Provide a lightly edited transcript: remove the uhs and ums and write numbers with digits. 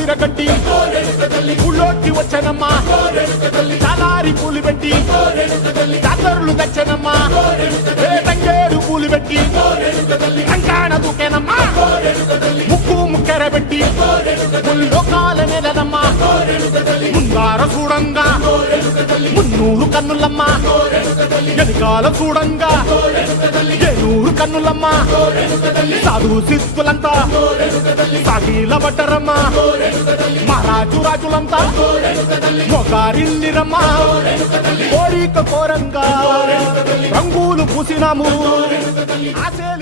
సిరగట్టి ఊళ్ళోకి వచ్చనమ్మా చాలారి పూలు పెట్టి జాతరులు తెచ్చనమ్మా తంగేడు పూలు పెట్టి కంకాణ దూకేనమ్మా ముక్కు ముక్కెర పెట్టి లోకాల నెలనమ్మా ముందార చూడంగా మున్నూరు కన్నులమ్మా ఎనకాల చూడంగా ఏనూరు కన్నులమ్మా సాధు శిస్తులంతా సాగిల బట్టరమ్మా మహారాజు రాజులంతా మొగారిల్లిరమ్మా కోరిక కోరంగా రంగులు పూసినాము ఆశలు